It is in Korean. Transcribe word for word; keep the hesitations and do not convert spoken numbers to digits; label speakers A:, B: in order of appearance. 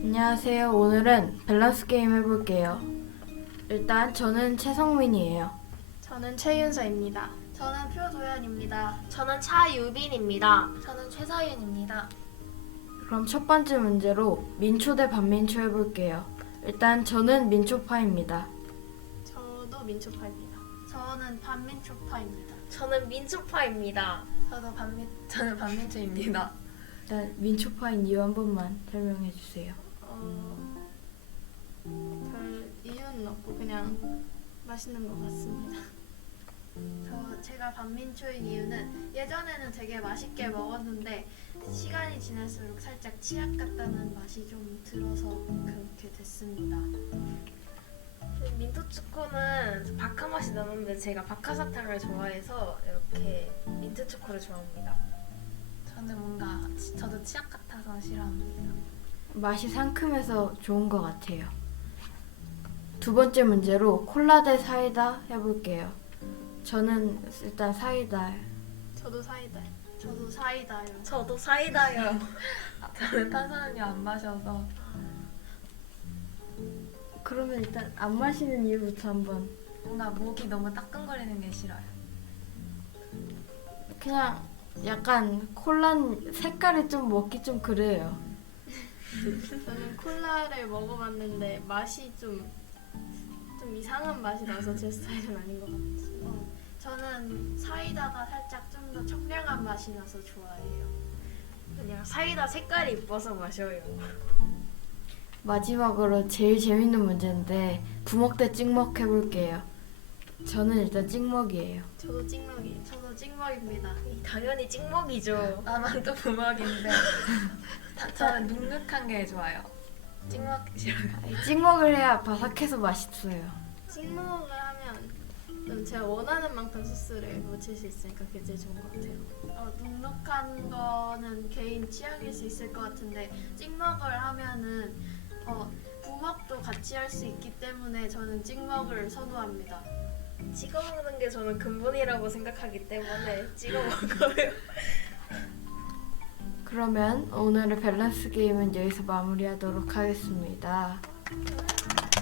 A: 안녕하세요. 오늘은 밸런스 게임 해볼게요. 일단 저는 최성민이에요.
B: 저는 최윤서입니다.
C: 저는 표도연입니다.
D: 저는 차유빈입니다.
C: 저는 최서윤입니다.
A: 그럼 첫 번째 문제로 민초 대 반민초 해볼게요. 일단 저는 민초파입니다.
B: 저도 민초파입니다.
C: 저는 반민초파입니다.
D: 저는 민초파입니다.
C: 저도 반민 저는 반민초입니다.
A: 일단 민초파인 이유 한 번만 설명해 주세요.
B: 어, 별 이유는 없고 그냥 맛있는 것 같습니다.
C: 저 제가 반민초인 이유는 예전에는 되게 맛있게 먹었는데 시간이 지날수록 살짝 치약 같다는 맛이 좀 들어서 그렇게 됐습니다.
D: 민트초코는 바카 맛이 나는데 제가 바카사탕을 좋아해서 이렇게 민트초코를 좋아합니다.
C: 저는 뭔가 치- 저도 치약 같아서 싫어합니다.
A: 맛이 상큼해서 좋은 것 같아요. 두 번째 문제로 콜라 대 사이다 해볼게요. 저는 일단 사이다.
B: 저도 사이다.
C: 저도 사이다요.
D: 저도 사이다요.
C: 저는 탄산음료 안 마셔서
A: 그러면 일단 안 마시는 이유부터 한번.
C: 뭔가 목이 너무 따끔거리는 게 싫어요.
A: 그냥 약간 콜라 색깔이 좀 먹기 좀 그래요.
B: 저는 콜라를 먹어봤는데 맛이 좀, 좀 이상한 맛이 나서 제 스타일은 아닌 것 같아요.
C: 어, 저는 사이다가 살짝 좀 더 청량한 맛이 나서 좋아해요.
D: 그냥 사이다 색깔이 이뻐서 마셔요.
A: 마지막으로 제일 재밌는 문제인데 부먹 대 찍먹 해볼게요. 저는 일단 찍먹이에요.
B: 저도 찍먹이에요.
C: 저도 찍먹입니다.
D: 당연히 찍먹이죠.
C: 나만 또 부먹인데 저는 눅눅한 게 좋아요. 찍먹 싫어요.
A: 아니, 찍먹을 해야 바삭해서 맛있어요.
B: 찍먹을 하면 좀 제가 원하는 만큼 소스를 묻힐 수 있으니까 그게 제일 좋은 것 같아요.
C: 어, 눅눅한 거는 개인 취향일 수 있을 것 같은데 찍먹을 하면은 어, 부먹도 같이 할 수 있기 때문에 저는 찍먹을 선호합니다.
D: 찍어 먹는 게 저는 근본이라고 생각하기 때문에 찍어 먹어요.
A: 그러면 오늘의 밸런스 게임은 여기서 마무리하도록 하겠습니다.